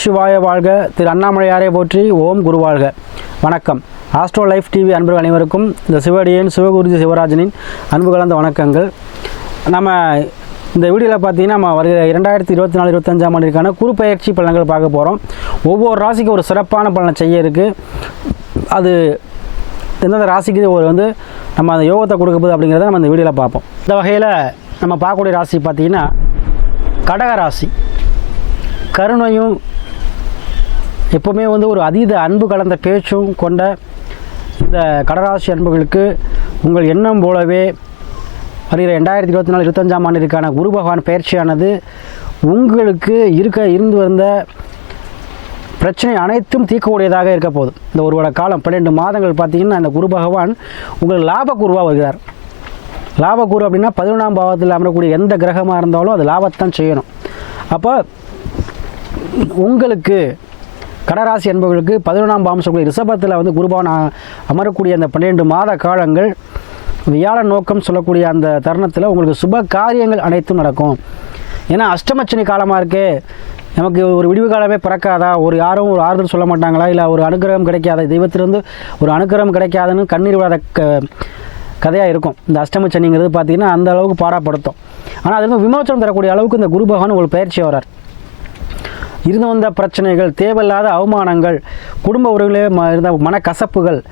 சிவாய வாழ்க. திரு அண்ணாமலையாரை போற்றி. ஓம் குரு வாழ்க. வணக்கம். ஆஸ்ட்ரோ லைஃப் டிவி அன்பர்கள் அனைவருக்கும் இந்த சிவடியன் சிவகுருஜி சிவராஜனின் அன்பு கலந்த வணக்கங்கள். நம்ம இந்த வீடியோவில் பார்த்தீங்கன்னா நம்ம வருகிற இரண்டாயிரத்தி இருபத்தி நாலு இருபத்தஞ்சாம் ஆண்டிற்கான குரு பயிற்சி பலன்கள் பார்க்க போகிறோம் ஒவ்வொரு ராசிக்கும் ஒரு சிறப்பான பலனை செய்ய இருக்குது அது எந்தெந்த ராசிக்கு ஒரு வந்து நம்ம அந்த யோகத்தை கொடுக்க அப்படிங்கிறத நம்ம இந்த வீடியோவில் பார்ப்போம். இந்த வகையில் நம்ம பார்க்கக்கூடிய ராசி பார்த்தீங்கன்னா கடக ராசி. கருணையும் எப்போவுமே வந்து ஒரு அதீத அன்பு கலந்த பேச்சும் கொண்ட இந்த கடராசி அன்புகளுக்கு உங்கள் எண்ணம் போலவே வருகிற ரெண்டாயிரத்தி இருபத்தி நாலு இருபத்தஞ்சாம் ஆண்டிற்கான குரு பகவான் பயிற்சியானது உங்களுக்கு இருக்க இருந்து வந்த பிரச்சனை அனைத்தும் தீர்க்கக்கூடியதாக இருக்க போதும் இந்த ஒரு வருட காலம் பன்னெண்டு மாதங்கள் பார்த்தீங்கன்னா இந்த குரு பகவான் உங்களுக்கு லாப வருகிறார். லாபக்குரு அப்படின்னா பதினொன்றாம் பாவத்தில் அமரக்கூடிய எந்த கிரகமாக இருந்தாலும் அது லாபத்தான் செய்யணும். அப்போ உங்களுக்கு கடராசி என்பவர்களுக்கு பதினொன்றாம் பாம்சக்குள்ள ரிஷபத்தில் வந்து குருபவன் அமரக்கூடிய அந்த பன்னிரெண்டு மாத காலங்கள் வியாழ நோக்கம் சொல்லக்கூடிய அந்த தருணத்தில் உங்களுக்கு சுப காரியங்கள் அனைத்தும் நடக்கும். ஏன்னா அஷ்டமச்சனி காலமாக இருக்கே நமக்கு ஒரு விடிவு காலமே பிறக்காதா? ஒரு யாரும் ஒரு ஆறுதல் சொல்ல மாட்டாங்களா? இல்லை ஒரு அனுகிரகம் கிடைக்காத? தெய்வத்திலிருந்து ஒரு அனுகிரகம் கிடைக்காதுன்னு கண்ணீர் விடாத க கதையாக இருக்கும். இந்த அஷ்டமச்சனிங்கிறது பார்த்தீங்கன்னா அந்த அளவுக்கு பாடாப்படுத்தும் ஆனால் அது வந்து விமோச்சனம் தரக்கூடிய அளவுக்கு இந்த குரு பகவான் உங்களுக்கு பயிற்சி வரார் இருந்து வந்த பிரச்சனைகள் தேவையில்லாத அவமானங்கள் குடும்ப உறவுகளே ம- இருந்த மனக்கசப்புகள்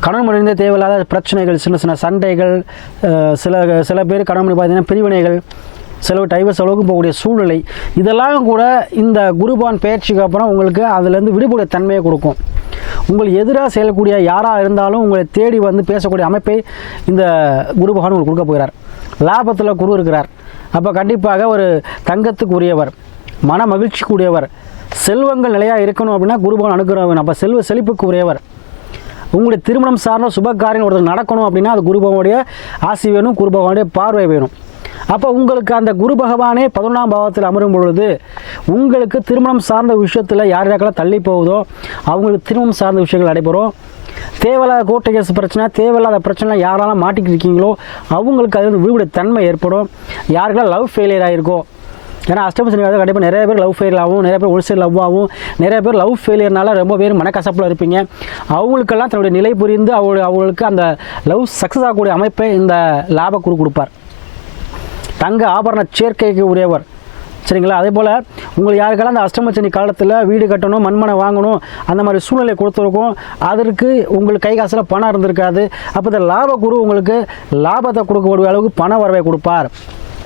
கணவன் மனைவி தேவையில்லாத பிரச்சனைகள் சின்ன சின்ன சண்டைகள் சில சில பேர் கணவன் பார்த்தீங்கன்னா பிரிவினைகள் சில டைவர்ஸ் அளவுக்கு போகக்கூடிய சூழ்நிலை. இதெல்லாம் கூட இந்த குருபான் பயிற்சிக்கு அப்புறம் உங்களுக்கு அதுலேருந்து விடுபட தன்மையை கொடுக்கும். உங்களுக்கு எதிராக செயல்கூடிய யாராக இருந்தாலும் உங்களை தேடி வந்து பேசக்கூடிய அமைப்பை இந்த குரு பகவான் உங்களுக்கு கொடுக்க போகிறார். லாபத்தில் குரு இருக்கிறார். அப்போ கண்டிப்பாக ஒரு தங்கத்துக்கு உரியவர் மன மகிழ்ச்சிக்குரியவர். செல்வங்கள் நிலையாக இருக்கணும் அப்படின்னா குருபவன் அனுகிரகம். அப்போ செல்வ செழிப்புக்கு உரியவர் உங்களுடைய திருமணம் சார்ந்த சுபகாரியம் ஒருத்தர் நடக்கணும் அப்படின்னா அது குருபவனுடைய ஆசி வேணும் குருபவனுடைய பார்வை வேணும். அப்போ உங்களுக்கு அந்த குரு பகவானே பதினொன்றாம் பாவத்தில் அமரும் பொழுது உங்களுக்கு திருமணம் சார்ந்த விஷயத்தில் யார் யாருக்கெல்லாம் தள்ளி போகுதோ அவங்களுக்கு திருமணம் சார்ந்த விஷயங்கள் நடைபெறும். தேவையில்லாத கோர்ட்டு கேஸ் பிரச்சனை தேவையில்லாத பிரச்சனை யாரெல்லாம் மாட்டிக்கிட்டு இருக்கீங்களோ அவங்களுக்கு அது வந்து விடுபட தன்மை ஏற்படும். யாருக்கெல்லாம் லவ் ஃபெயிலியர் ஆகிருக்கோ ஏன்னா அஷ்டம சனி வந்து கண்டிப்பாக நிறைய பேர் லவ் ஃபெயில் ஆகும் நிறைய பேர் ஒரு சைடு லவ் ஆகும் நிறைய பேர் லவ் ஃபெயிலியர்னால ரொம்ப பேர் மனக்கசப்பில் இருப்பீங்க. அவங்களுக்கெல்லாம் தன்னுடைய நிலை புரிந்து அவங்க அவங்களுக்கு அந்த லவ் சக்ஸஸ் ஆகக்கூடிய அமைப்பை இந்த லாப குரு கொடுப்பார். தங்க ஆபரண சேர்க்கைக்கு உரியவர். சரிங்களா? அதே போல் உங்களுக்கு யாருக்கெல்லாம் அந்த அஷ்டமச்சனி காலத்தில் வீடு கட்டணும் மண்மனை வாங்கணும் அந்த மாதிரி சூழ்நிலை கொடுத்துருக்கும் அதற்கு உங்களுக்கு கை காசில் பணம் இருந்திருக்காது. அப்போ இந்த லாப குரு உங்களுக்கு லாபத்தை கொடுக்கக்கூடிய அளவுக்கு பண வரவை கொடுப்பார்.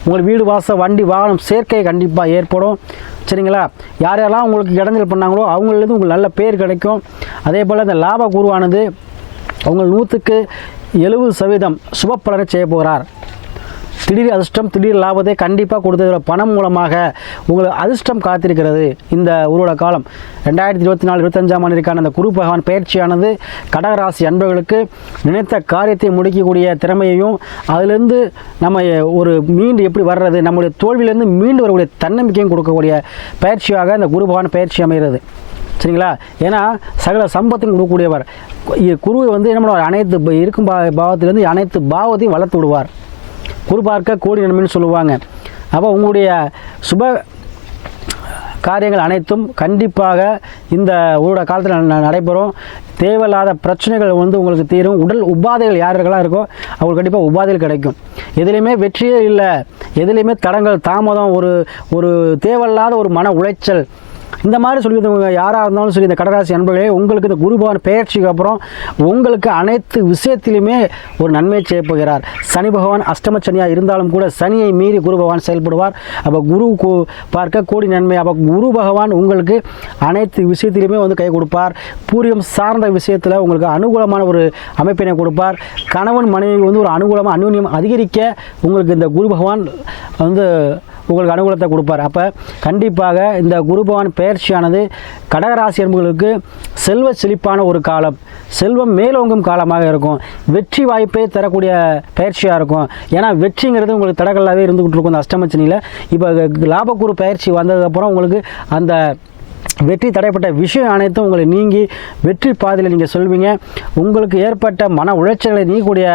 உங்களுக்கு வீடு வாசல் வண்டி வாகனம் சேர்க்கை கண்டிப்பாக ஏற்படும். சரிங்களா? யார் யாரெல்லாம் உங்களுக்கு இடைஞ்சல் பண்ணாங்களோ அவங்களிருந்து உங்களுக்கு நல்ல பேர் கிடைக்கும். அதே போல் இந்த லாப குருவானது அவங்க நூற்றுக்கு எழுபது சதவீதம் சுப பலனை செய்ய போகிறார். திடீர் அதிர்ஷ்டம் திடீர் லாபத்தை கண்டிப்பாக கொடுத்தது. பணம் மூலமாக உங்களுக்கு அதிர்ஷ்டம் காத்திருக்கிறது இந்த உருவட காலம். ரெண்டாயிரத்தி இருபத்தி நாலு இருபத்தஞ்சாம் ஆண்டிற்கான அந்த குரு பகவான் பயிற்சியானது கடகராசி அன்பர்களுக்கு நினைத்த காரியத்தை முடிக்கக்கூடிய திறமையையும் அதிலிருந்து நம்ம ஒரு மீண்டு எப்படி வர்றது நம்முடைய தோல்வியிலேருந்து மீண்டு வரக்கூடிய தன்னம்பிக்கையும் கொடுக்கக்கூடிய பயிற்சியாக இந்த குரு பகவான் பயிற்சி அமைகிறது. சரிங்களா? ஏன்னா சகல சம்பத்தையும் கொடுக்கக்கூடியவர். இ- குரு வந்து என்ன பண்ணுவார்? அனைத்து இருக்கும் பா பாவத்திலேருந்து அனைத்து பாவத்தையும் வளர்த்து விடுவார். குறிபார்க்க கோடி நன்மைன்னு சொல்லுவாங்க. அப்போ உங்களுடைய சுப காரியங்கள் அனைத்தும் கண்டிப்பாக இந்த ஊரோட காலத்தில் ந- ந- நடைபெறும். தேவையில்லாத பிரச்சனைகள் வந்து உங்களுக்கு தீரும். உடல் உபாதைகள் யாருக்கெல்லாம் இருக்கோ அவங்களுக்கு கண்டிப்பாக உபாதைகள் கிடைக்கும். எதுலேயுமே வெற்றியே இல்லை. எதுலேயுமே தடங்கள் தாமதம் ஒரு ஒரு தேவையில்லாத ஒரு மன உளைச்சல் இந்த மாதிரி சொல்லியிருந்தவங்க யாராக இருந்தாலும் சரி இந்த கடராசி அன்பர்களே உங்களுக்கு இந்த குருபவன் பெயர்ச்சிக்கு அப்புறம் உங்களுக்கு அனைத்து விஷயத்திலுமே ஒரு நன்மை செய்ய போகிறார். சனி பகவான் அஷ்டம சனியாக இருந்தாலும் கூட சனியை மீறி குரு பகவான் செயல்படுவார். அப்போ குரு பார்க்க கோடி நன்மை. அப்போ குரு பகவான் உங்களுக்கு அனைத்து விஷயத்திலுமே வந்து கை கொடுப்பார். பூரியம் சார்ந்த விஷயத்தில் உங்களுக்கு அனுகூலமான ஒரு அமைப்பினை கொடுப்பார். கணவன் மனைவி வந்து ஒரு அனுகூலமாக அந்யூன்யம் அதிகரிக்க உங்களுக்கு இந்த குரு பகவான் வந்து உங்களுக்கு அனுகூலத்தை கொடுப்பார். அப்போ கண்டிப்பாக இந்த குரு பகவான் பெயர்ச்சியானது கடகராசி அன்புகளுக்கு செல்வ செழிப்பான ஒரு காலம். செல்வம் மேலோங்கும் காலமாக இருக்கும். வெற்றி வாய்ப்பை தரக்கூடிய பயிற்சியாக இருக்கும். ஏன்னா வெற்றிங்கிறது உங்களுக்கு தடகளாகவே இருந்துகிட்டு இருக்கும் அந்த அஷ்டமச்சனியில். இப்போ லாபக்குரு பயிற்சி வந்ததுக்கப்புறம் உங்களுக்கு அந்த வெற்றி தடைப்பட்ட விஷயம் அனைத்தும் உங்களை நீங்கி வெற்றி பாதையில் நீங்கள் சொல்வீங்க. உங்களுக்கு ஏற்பட்ட மன உளைச்சல்களை நீக்கக்கூடிய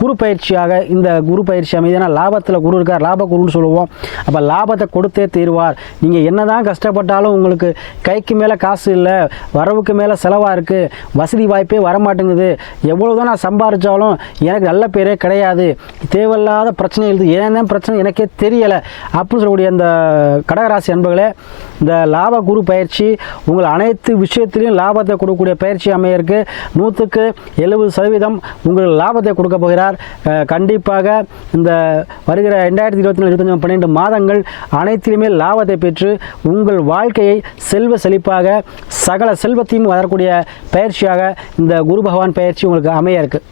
குரு பயிற்சியாக இந்த குரு பயிற்சி அமைதியான லாபத்தில் குரு இருக்கார். லாப குருன்னு சொல்லுவோம். அப்போ லாபத்தை கொடுத்தே தீர்வார். நீங்கள் என்ன தான் கஷ்டப்பட்டாலும் உங்களுக்கு கைக்கு மேலே காசு இல்லை வரவுக்கு மேலே செலவாக இருக்குது வசதி வாய்ப்பே வரமாட்டேங்குது. எவ்வளோ தான் நான் சம்பாதிச்சாலும் எனக்கு நல்ல பேரே கிடையாது. தேவையில்லாத பிரச்சனை எழுது. ஏன் தான் பிரச்சனை? எனக்கே தெரியலை. அப்படின்னு சொல்லக்கூடிய அந்த கடகராசி அன்பர்களே இந்த லாப குரு பயிற்சி உங்கள் அனைத்து விஷயத்திலையும் லாபத்தை கொடுக்கக்கூடிய பயிற்சி அமையருக்கு நூற்றுக்கு எழுபது சதவீதம் உங்களுக்கு லாபத்தை கொடுக்க போகிறார். கண்டிப்பாக இந்த வருகிற ரெண்டாயிரத்தி இருபத்தி நாலு இருபத்தஞ்சு பன்னெண்டு மாதங்கள் அனைத்திலுமே லாபத்தை பெற்று உங்கள் வாழ்க்கையை செல்வ செழிப்பாக சகல செல்வத்தையும் வரக்கூடிய பயிற்சியாக இந்த குரு பகவான் பயிற்சி உங்களுக்கு அமைய இருக்குது